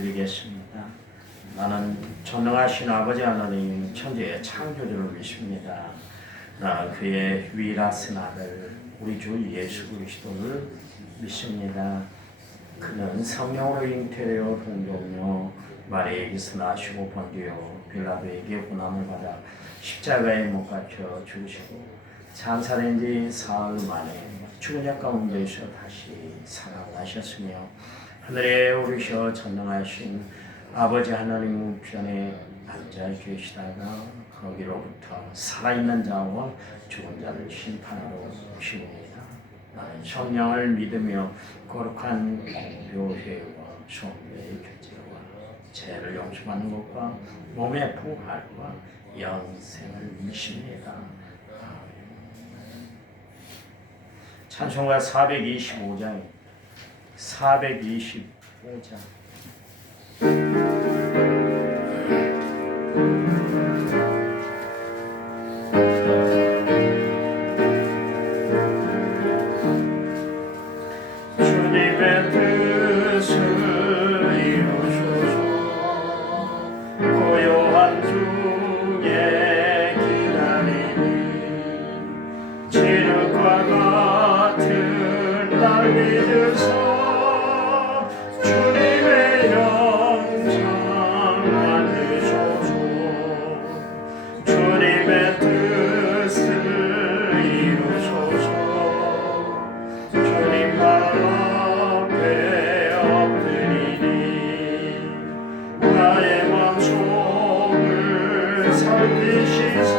드리겠습니다. 나는 전능하신 아버지 하나님 천지의 창조주를 믿습니다. 나는 그의 유일하신 아들 우리 주 예수 그리스도를 믿습니다. 그는 성령으로 잉태되어 동정녀 마리아에게서 나시고 번디어 빌라도에게 고난을 받아 십자가에 못 박혀 죽으시고 장사된 지 사흘 만에 죽은 자 가운데서 다시 살아나셨으며 하늘에 오르셔 전능하신 아버지 하나님 우편에 앉아 계시다가 거기로부터 살아있는 자와 죽은 자를 심판하러 오시옵니다. 나는 성령을 믿으며 거룩한 공교회와 성도의 교제와 죄를 용서하는 것과 몸의 부활과 영생을 믿습니다. 찬송가 425장 425장 주님의 뜻을 이루소서. 고요한 중에 기다리니 지륵과 같은 날 믿으소. 주님의 영광 만드소서. 주님의 뜻을 이루소서. 주님 발 앞에 엎드리니 나의 맘속을 살피시소.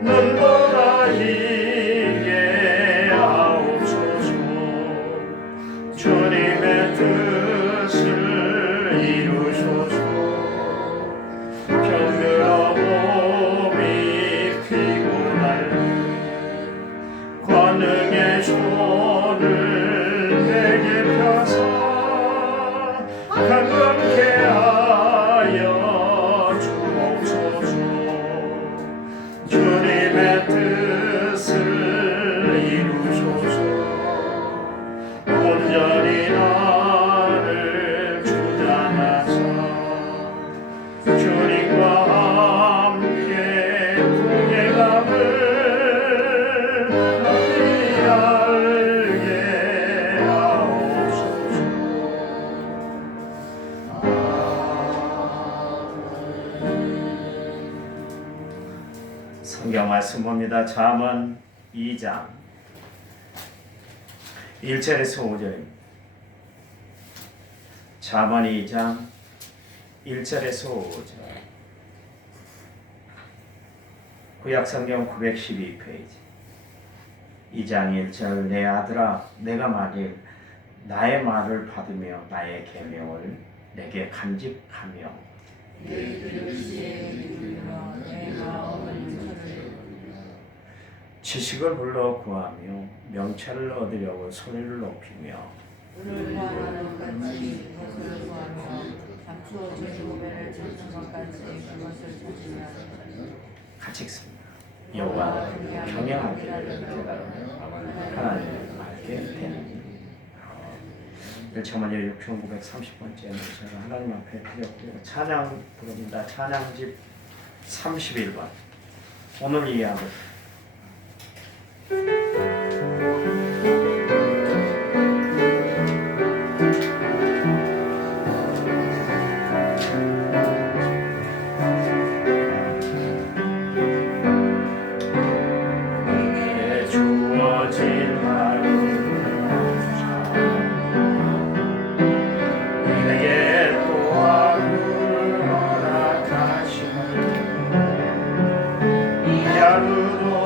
눈보라 희게 하옵소서. 주님의 뜻을 이루소서. 병들어 몸이 피곤할 권능의 손을 내게 펴서 강건케 하여 주옵소서. 주님의 뜻을 이루소서. 온전히 나를 주장하사 주님과 함께 동행함을 알게 하옵소서. 성경 말씀 봅니다. 잠언 2장 1절에서 5절입니다. 잠언 2장 1절에서 5절. 구약성경 912페이지 2장 1절. 내 아들아 내가 만일 나의 말을 받으며 나의 계명을 내게 간직하며 지식을 불러 구하며 명철을 얻으려고 소리를 높이며 같이 읽습니다. 여호와 경영하기를 깨달으며 하나님을 알게 되느니. 1천만여 6,930번째 제가 하나님 앞에 드렸고요. 찬양 부릅니다. 찬양집 31번 오늘 이해하고 하루도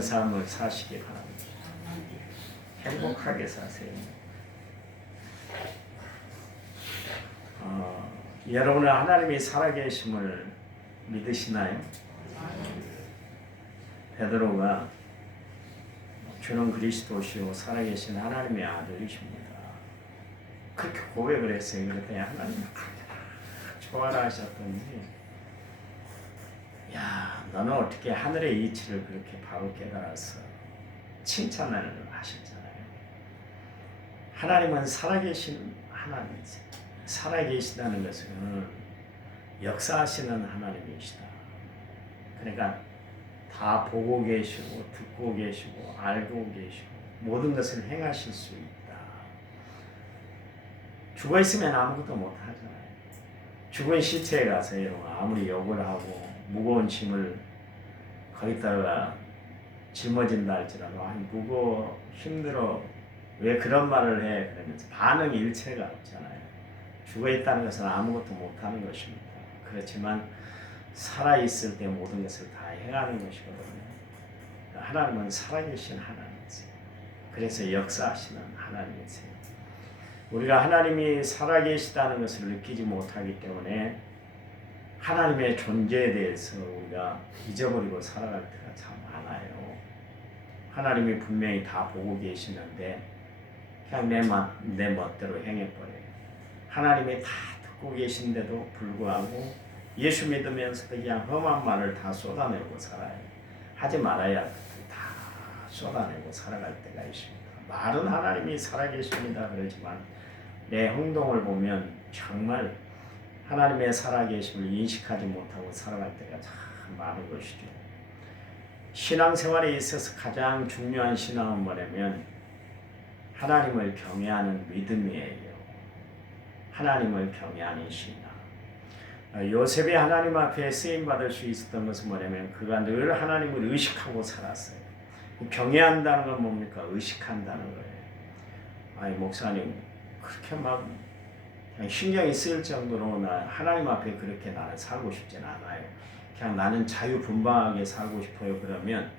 그런 삶을 사시기 바랍니다. 행복하게 사세요. 여러분은 하나님이 살아계심을 믿으시나요? 베드로가 주는 그리스도시요 살아계신 하나님의 아들이십니다. 그렇게 고백을 했어요. 그랬더니 하나님이 좋아라 하셨더니, 야, 너는 어떻게 하늘의 이치를 그렇게 바로 깨달았어? 칭찬을 하셨잖아요. 하나님은 살아계신 하나님이세요. 살아계시다는 것은 역사하시는 하나님이시다. 그러니까 다 보고 계시고 듣고 계시고 알고 계시고 모든 것을 행하실 수 있다. 죽어 있으면 아무것도 못 하잖아요. 죽은 시체에 가서 아무리 욕을 하고 무거운 짐을 거기다가 짊어진다 할지라도 무거워 힘들어 왜 그런 말을 해 그러면서 반응 일체가 없잖아요. 죽어 있다는 것은 아무것도 못하는 것입니다. 그렇지만 살아있을 때 모든 것을 다 행하는 것이거든요. 하나님은 살아계신 하나님이세요. 그래서 역사하시는 하나님이세요. 우리가 하나님이 살아계시다는 것을 느끼지 못하기 때문에 하나님의 존재에 대해서 우리가 잊어버리고 살아갈 때가 참 많아요. 하나님이 분명히 다 보고 계시는데 그냥 내 멋대로 행해버려요. 하나님이 다 듣고 계신데도 불구하고 예수 믿으면서도 그냥 험한 말을 다 쏟아내고 살아요. 하지 말아야 다 쏟아내고 살아갈 때가 있습니다. 말은 하나님이 살아계십니다 그러지만 내 행동을 보면 정말 하나님의 살아계심을 인식하지 못하고 살아갈 때가 참 많은 것이죠. 신앙생활에 있어서 가장 중요한 신앙은 뭐냐면 하나님을 경외하는 믿음이에요. 하나님을 경외하는 신앙. 요셉이 하나님 앞에 쓰임받을 수 있었던 것은 뭐냐면 그가 늘 하나님을 의식하고 살았어요. 경외한다는 건 뭡니까? 의식한다는 거예요. 아니 목사님 그렇게 막 그냥 신경이 쓰일 정도로 나 하나님 앞에 그렇게 나는 살고 싶진 않아요. 그냥 나는 자유분방하게 살고 싶어요. 그러면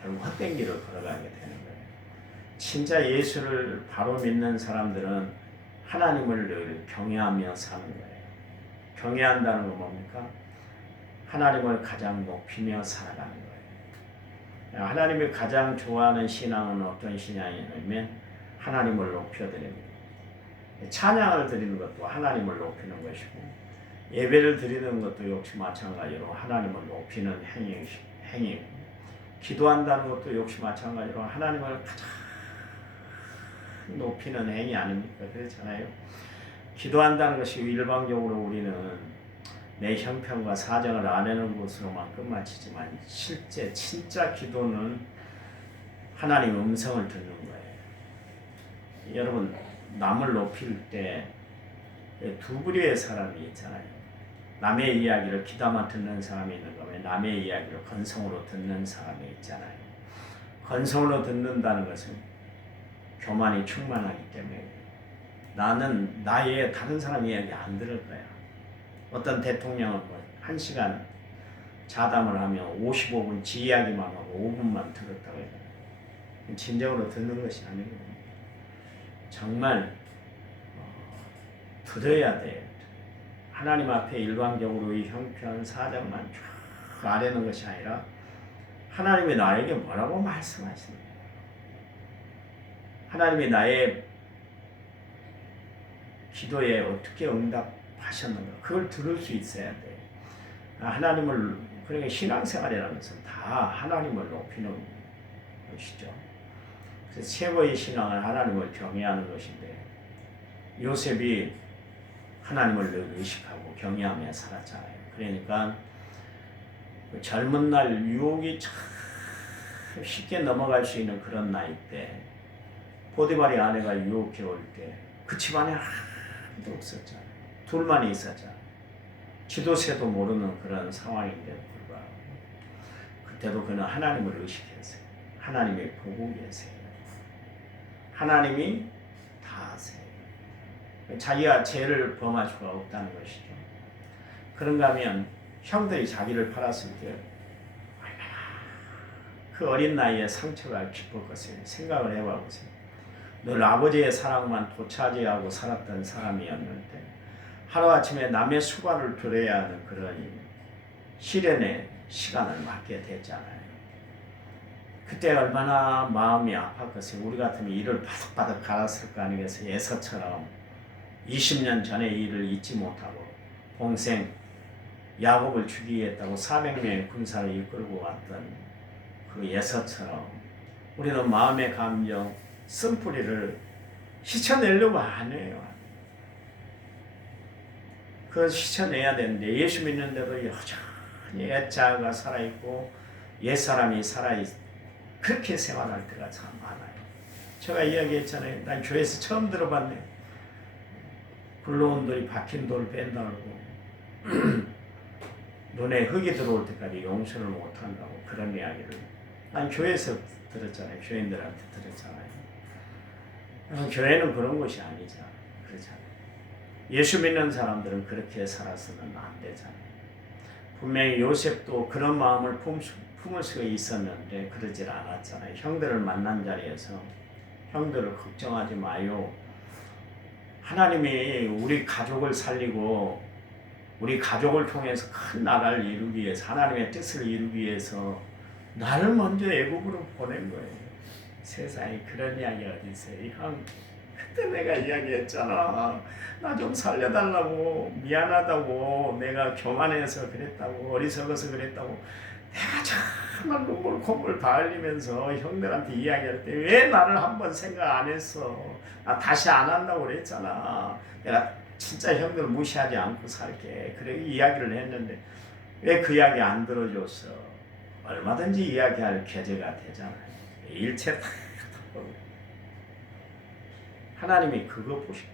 결국 헛된 길을 걸어가게 되는 거예요. 진짜 예수를 바로 믿는 사람들은 하나님을 늘 경외하며 사는 거예요. 경외한다는 건 뭡니까? 하나님을 가장 높이며 살아가는 거예요. 하나님이 가장 좋아하는 신앙은 어떤 신앙이냐면 하나님을 높여드리는 거예요. 찬양을 드리는 것도 하나님을 높이는 것이고 예배를 드리는 것도 역시 마찬가지로 하나님을 높이는 행위고 기도한다는 것도 역시 마찬가지로 하나님을 가장 높이는 행위 아닙니까? 그렇잖아요. 기도한다는 것이 일방적으로 우리는 내 형편과 사정을 아내는 것으로만 끝마치지만 실제 진짜 기도는 하나님 음성을 듣는 거예요. 여러분 남을 높일 때 두 부류의 사람이 있잖아요. 남의 이야기를 귀담아 듣는 사람이 있는 거면 남의 이야기를 건성으로 듣는 사람이 있잖아요. 건성으로 듣는다는 것은 교만이 충만하기 때문에 나는 나의 다른 사람 이야기 안 들을 거야. 어떤 대통령은 1시간 자담을 하면 55분 지 이야기만 하고 5분만 들었다고 해요. 진정으로 듣는 것이 아니거든요. 정말 들어야 돼요. 하나님 앞에 일방적으로 이 형편 사정만 쭉 아뢰는 것이 아니라 하나님이 나에게 뭐라고 말씀하시는 거예요. 하나님이 나의 기도에 어떻게 응답하셨는가 그걸 들을 수 있어야 돼요. 하나님을 그러니까 신앙생활이라는 것은 다 하나님을 높이는 것이죠. 그래서 최고의 신앙은 하나님을 경외하는 것인데 요셉이 하나님을 늘 의식하고 경외하며 살았잖아요. 그러니까 그 젊은 날 유혹이 참 쉽게 넘어갈 수 있는 그런 나이 때 보디발의 아내가 유혹해 올 때 그 집안에 아무도 없었잖아요. 둘만 있었잖아요. 지도새도 모르는 그런 상황인데도 불구하고 그때도 그는 하나님을 의식했어요. 하나님이 보고 계세요. 하나님이 다 아세요. 자기가 죄를 범할 수가 없다는 것이죠. 그런가 하면 형들이 자기를 팔았을 때 그 어린 나이에 상처가 깊었겠어요. 생각을 해봐 보세요. 늘 아버지의 사랑만 도차지하고 살았던 사람이었는데 하루아침에 남의 수발을 들어야 하는 그런 시련의 시간을 맞게 됐잖아요. 그때 얼마나 마음이 아팠겠어요. 우리 같으면 이를 바득바득 갈았을 거 아니겠어요. 에서처럼 20년 전의 일을 잊지 못하고 동생 야곱을 죽이겠다고 400명의 군사를 이끌고 왔던 그 에서처럼 우리는 마음의 감정, 쓴뿌리를 씻어내려고 안 해요. 그걸 씻어내야 되는데 예수 믿는데도 여전히 옛자가 살아있고 옛사람이 살아있 그렇게 생활할 때가 참 많아요. 제가 이야기했잖아요. 난 교회에서 처음 들어봤네. 굴러온 돌이 박힌 돌을 뺀다고 눈에 흙이 들어올 때까지 용서를 못한다고 그런 이야기를 난 교회에서 들었잖아요. 교인들한테 들었잖아요. 교회는 그런 곳이 아니잖아. 그렇잖아요. 예수 믿는 사람들은 그렇게 살아서는 안 되잖아요. 분명히 요셉도 그런 마음을 품을 수가 있었는데 그러질 않았잖아요. 형들을 만난 자리에서 형들을 걱정하지 마요. 하나님이 우리 가족을 살리고 우리 가족을 통해서 큰 나라를 이루기 위해서 하나님의 뜻을 이루기 위해서 나를 먼저 애국으로 보낸 거예요. 세상에 그런 이야기 어디 있어요? 형, 그때 내가 이야기했잖아. 나 좀 살려달라고 미안하다고 내가 교만해서 그랬다고 어리석어서 그랬다고 내가 정말 눈물 콧물 다 흘리면서 형들한테 이야기할 때 왜 나를 한번 생각 안 했어? 나 다시 안 한다고 그랬잖아. 내가 진짜 형들 무시하지 않고 살게. 그래 이야기를 했는데 왜 그 이야기 안 들어줬어? 얼마든지 이야기할 계제가 되잖아요. 일체 다 하나님이 그거 보시고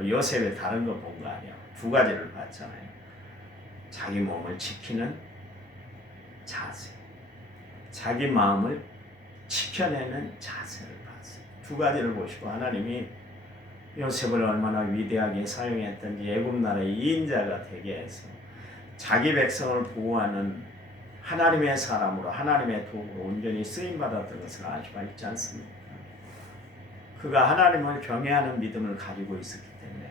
요셉이 다른 거 본 거 아니야. 두 가지를 봤잖아요. 자기 몸을 지키는 자세, 자기 마음을 지켜내는 자세를 봤어요. 두 가지를 보시고 하나님이 요셉을 얼마나 위대하게 사용했던지 애굽 나라의 이인자가 되게 해서 자기 백성을 보호하는 하나님의 사람으로 하나님의 도구로 온전히 쓰임받았던 것을 알 수가 있지 않습니까? 그가 하나님을 경외하는 믿음을 가지고 있었기 때문에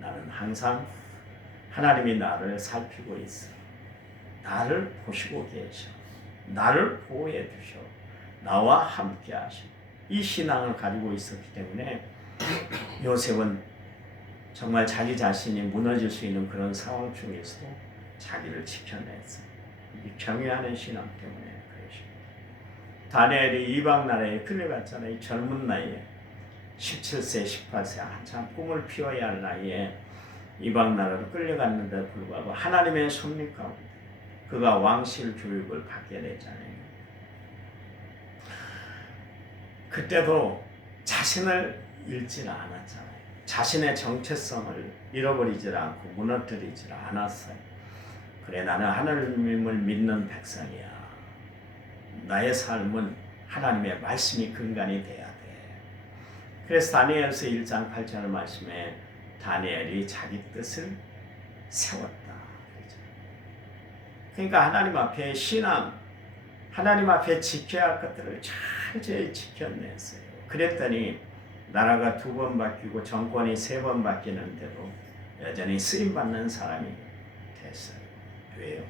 나는 항상 하나님이 나를 살피고 있어. 나를 보시고 계셔. 나를 보호해 주셔. 나와 함께 하셔. 이 신앙을 가지고 있었기 때문에 요셉은 정말 자기 자신이 무너질 수 있는 그런 상황 중에서도 자기를 지켜냈어. 이 경외하는 신앙 때문에 그러십니다. 다니엘이 이방 나라에 끌려갔잖아요. 젊은 나이에 17세, 18세 한참 꿈을 피워야 할 나이에 이방 나라로 끌려갔는데 불구하고 하나님의 섭리 가운데 그가 왕실 교육을 받게 되잖아요. 그때도 자신을 잃지는 않았잖아요. 자신의 정체성을 잃어버리지 않고 무너뜨리지 않았어요. 그래 나는 하나님을 믿는 백성이야. 나의 삶은 하나님의 말씀이 근간이 돼야 돼. 그래서 다니엘서 1장 8절의 말씀에 다니엘이 자기 뜻을 세웠다. 그러니까 하나님 앞에 신앙, 하나님 앞에 지켜야 할 것들을 철저히 지켜냈어요. 그랬더니 나라가 2번 바뀌고 정권이 3번 바뀌는데도 여전히 쓰임받는 사람이 됐어요. 왜요?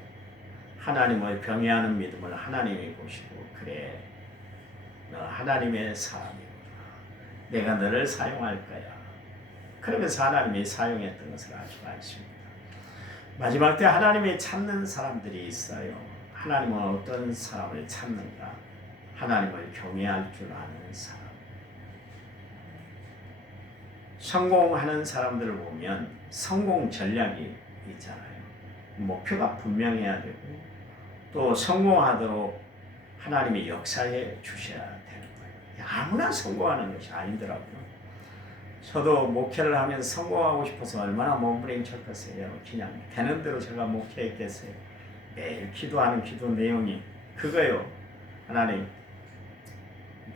하나님을 경외하는 믿음을 하나님이 보시고 그래 너 하나님의 사람이구나. 내가 너를 사용할 거야. 그러면서 하나님이 사용했던 것을 알 수가 있습니다. 마지막 때 하나님이 찾는 사람들이 있어요. 하나님은 어떤 사람을 찾는가? 하나님을 경외할 줄 아는 사람. 성공하는 사람들을 보면 성공 전략이 있잖아요. 목표가 분명해야 되고 또 성공하도록 하나님이 역사해 주셔야 되는 거예요. 아무나 성공하는 것이 아니더라고요. 저도 목회를 하면서 성공하고 싶어서 얼마나 몸부림쳤겠어요. 그냥 되는 대로 제가 목회했겠어요. 매일 기도하는 기도 내용이 그거요. 하나님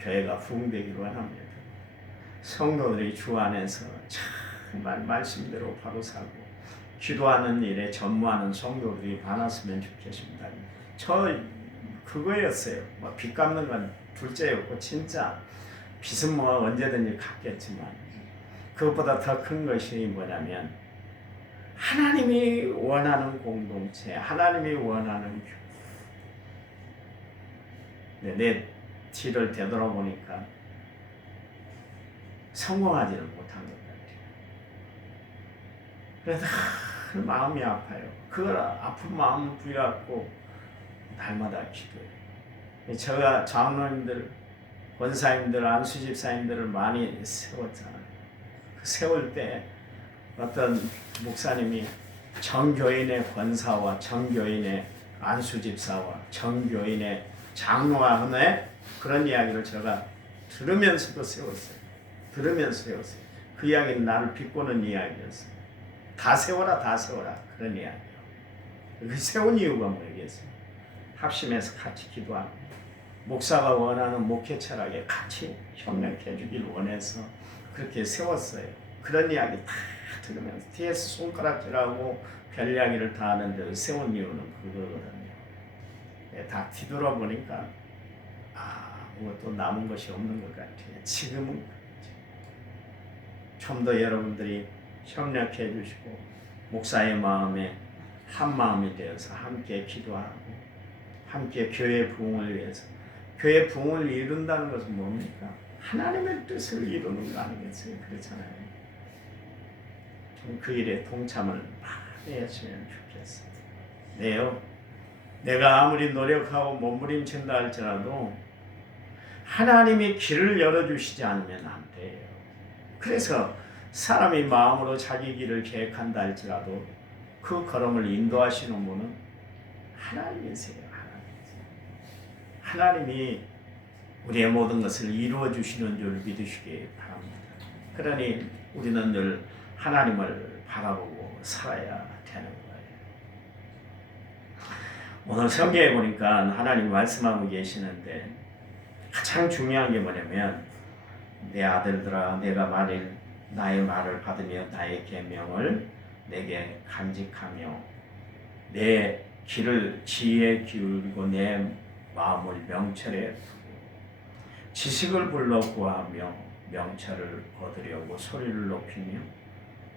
교회가 부흥되기로 합니다. 성도들이 주 안에서 정말 말씀대로 바로 살고 기도하는 일에 전무하는 성도들이 많았으면 좋겠습니다. 저 그거였어요. 뭐 빚 갚는 건 둘째였고 진짜 빚은 뭐 언제든지 갚겠지만 그것보다 더 큰 것이 뭐냐면 하나님이 원하는 공동체, 하나님이 원하는 교회. 내 뒤를 되돌아보니까 성공하지는 못한 것 같아요. 그래서 마음이 아파요. 그걸 아픈 마음을 부여하고 날마다 기도해요. 제가 장로님들, 권사님들, 안수집사님들을 많이 세웠잖아요. 그 세울 때 어떤 목사님이 정교인의 권사와 정교인의 안수집사와 정교인의 장로와 하는 그런 이야기를 제가 들으면서도 세웠어요. 그 이야기는 나를 비꼬는 이야기였어요. 다 세워라, 다 세워라. 그런 이야기요. 그 세운 이유가 뭐겠어요? 합심해서 같이 기도하고 목사가 원하는 목회 철학에 같이 협력해 주길 원해서 그렇게 세웠어요. 그런 이야기 다 들으면서 뒤에서 손가락질하고 별 이야기를 다 하는데 세운 이유는 그거거든요. 다 뒤돌아보니까 아무것도 남은 것이 없는 것 같아요. 지금은 좀 더 여러분들이 협력해 주시고 목사의 마음에 한 마음이 되어서 함께 기도하고 함께 교회 부흥을 위해서 교회 부흥을 이룬다는 것은 뭡니까? 하나님의 뜻을 이루는 거 아니겠어요? 그렇잖아요. 좀 그 일에 동참을 많이 했으면 좋겠어요. 네요. 내가 아무리 노력하고 몸부림친다 할지라도 하나님이 길을 열어주시지 않으면 안 돼요. 그래서 사람이 마음으로 자기 길을 계획한다 할지라도 그 걸음을 인도하시는 분은 하나님이세요. 하나님이 우리의 모든 것을 이루어 주시는 줄 믿으시기 바랍니다. 그러니 우리는 늘 하나님을 바라보고 살아야 되는 거예요. 오늘 성경에 보니까 하나님 말씀하고 계시는데 가장 중요한 게 뭐냐면 내 아들들아 내가 만일 나의 말을 받으며 나의 계명을 내게 간직하며 내 길을 지혜에 기울이고 내 마음을 명철에 지식을 불러 구하며 명철을 얻으려고 소리를 높이며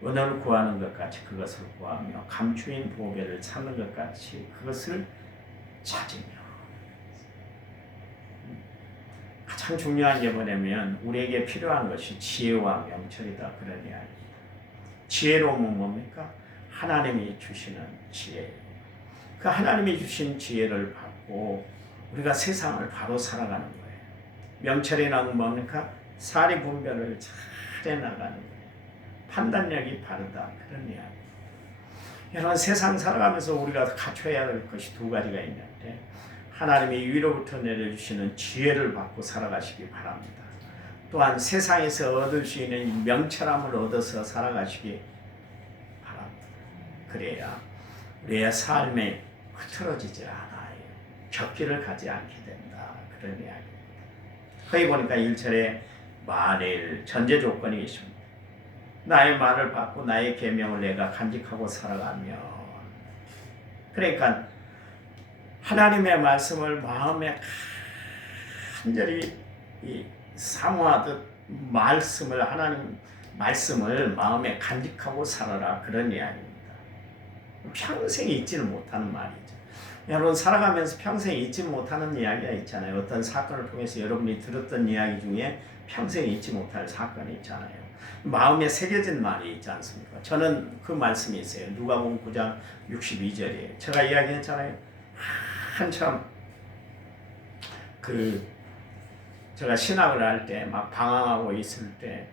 은혜를 구하는 것 같이 그것을 구하며 감추인 보배를 찾는 것 같이 그것을 찾으며 가장 중요한 게 뭐냐면 우리에게 필요한 것이 지혜와 명철이다 그런 이야기입니다. 지혜로움은 뭡니까? 하나님이 주시는 지혜. 그 하나님이 주신 지혜를 받고 우리가 세상을 바로 살아가는 거예요. 명철이란 뭡니까? 사리 분별을 잘 해나가는 거예요. 판단력이 바르다 그런 이야기. 여러분 세상 살아가면서 우리가 갖춰야 될 것이 두 가지가 있는데 하나님이 위로부터 내려주시는 지혜를 받고 살아가시기 바랍니다. 또한 세상에서 얻을 수 있는 명철함을 얻어서 살아가시기 바랍니다. 그래야 우리의 삶에 흐트러지지 않아요. 격기를 가지 않게 된다. 그런 이야기입니다. 거기 보니까 1절에 만일 전제 조건이 있습니다. 나의 말을 받고 나의 계명을 내가 간직하고 살아가면 그러니까 하나님의 말씀을 마음에 간절히 사모하듯 하나님 말씀을 마음에 간직하고 살아라 그런 이야기입니다. 평생 잊지는 못하는 말이죠. 여러분 살아가면서 평생 잊지 못하는 이야기가 있잖아요. 어떤 사건을 통해서 여러분이 들었던 이야기 중에 평생 잊지 못할 사건이 있잖아요. 마음에 새겨진 말이 있지 않습니까? 저는 그 말씀이 있어요. 누가복음 9장 62절이에요. 제가 이야기했잖아요. 한참 제가 신학을 할 때 막 방황하고 있을 때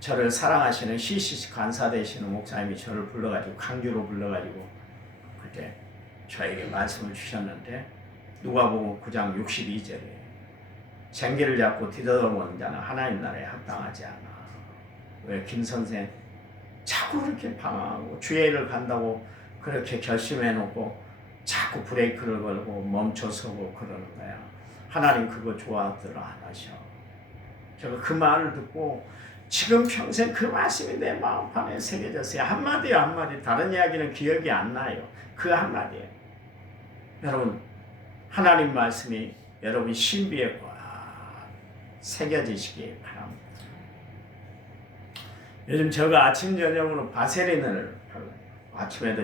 저를 사랑하시는 CCC 간사 되시는 목사님이 저를 불러가지고 강주로 불러가지고 그때 저에게 말씀을 주셨는데 누가복음 9장 62절에 생기를 잡고 뒤돌아보는 자는 하나님 나라에 합당하지 않아. 왜 김 선생 자꾸 그렇게 방황하고 주의 일을 간다고 그렇게 결심해놓고 자꾸 브레이크를 걸고 멈춰서고 그러는 거야. 하나님 그거 좋아하더라 안 하셔. 제가 그 말을 듣고 지금 평생 그 말씀이 내 마음판에 새겨졌어요. 한마디요 한마디. 다른 이야기는 기억이 안 나요. 그 한마디예요. 여러분, 하나님 말씀이 여러분 신비에 꽉 새겨지시기 바랍니다. 요즘 제가 아침 저녁으로 바세린을 발라요. 아침에도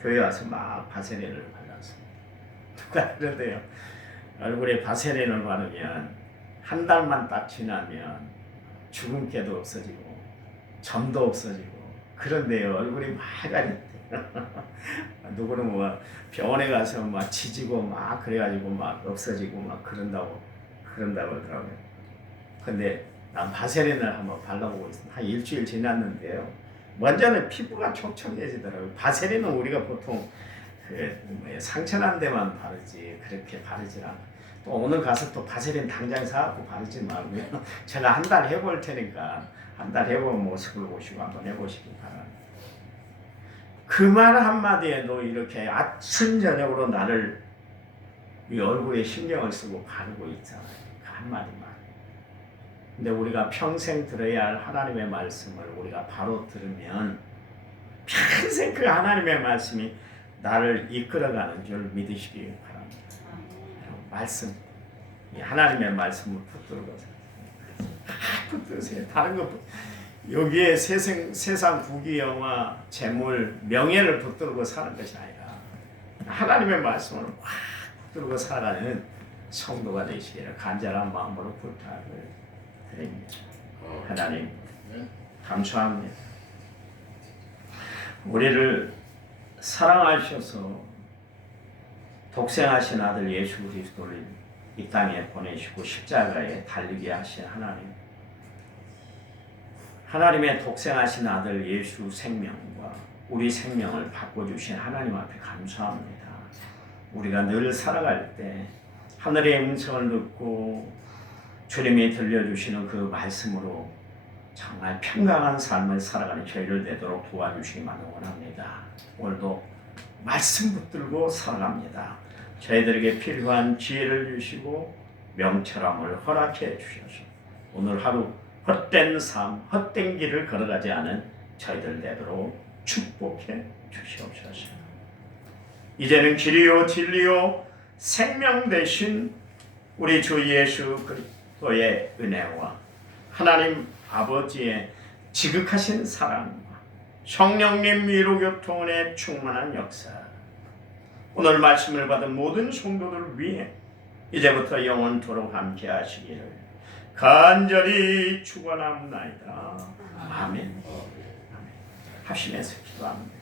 교회 와서 막 바세린을 발랐습니다. 누가 그러대요. 얼굴에 바세린을 바르면 한 달만 딱 지나면 주근깨도 없어지고 점도 없어지고 그런데요 얼굴이 맑아졌대요. 누구는 뭐 병원에 가서 막 지지고 막 그래가지고 막 없어지고 막 그런다고 하더라고요. 근데 난 바세린을 한번 발라보고 있습니다. 한 일주일 지났는데요. 먼저는 피부가 촉촉해지더라고요. 바세린은 우리가 보통 상처난 데만 바르지 그렇게 바르지 않아요. 또 오늘 가서 또 바세린 당장 사갖고 바르지 말고요. 제가 한 달 해볼 테니까 한 달 해본 모습을 보시고 한번 해보시기 바랍니다. 그 말 한마디에도 이렇게 아침 저녁으로 나를 이 얼굴에 신경을 쓰고 바르고 있잖아요. 그 한마디만. 근데 우리가 평생 들어야 할 하나님의 말씀을 우리가 바로 들으면 평생 그 하나님의 말씀이 나를 이끌어가는 줄 믿으시기 바랍니다. 말씀, 이 하나님의 말씀을 붙들고 붙드세요. 다른 것 여기에 세상 부귀영화, 재물, 명예를 붙들고 사는 것이 아니라 하나님의 말씀을 확 붙들고 살아가는 성도가 되시기를 간절한 마음으로 부탁을 드립니다. 하나님 감사합니다. 우리를 사랑하셔서 독생하신 아들 예수 그리스도를 이 땅에 보내시고 십자가에 달리게 하신 하나님, 하나님의 독생하신 아들 예수 생명과 우리 생명을 바꿔주신 하나님 앞에 감사합니다. 우리가 늘 살아갈 때 하늘의 음성을 듣고 주님이 들려주시는 그 말씀으로 정말 평강한 삶을 살아가는 저희를 되도록 도와주시기만 원합니다. 오늘도 말씀 붙들고 살아갑니다. 저희들에게 필요한 지혜를 주시고 명철함을 허락해 주셔서 오늘 하루 헛된 삶, 헛된 길을 걸어가지 않은 저희들 되도록 축복해 주시옵소서. 이제는 길이요 진리요 생명 되신 우리 주 예수 그리스도의 은혜와 하나님 아버지의 지극하신 사랑과 성령님 위로교통의 충만한 역사, 오늘 말씀을 받은 모든 성도들 위해 이제부터 영원토록 함께 하시기를 간절히 축원합니다. 아멘. 하시면서 기도합니다.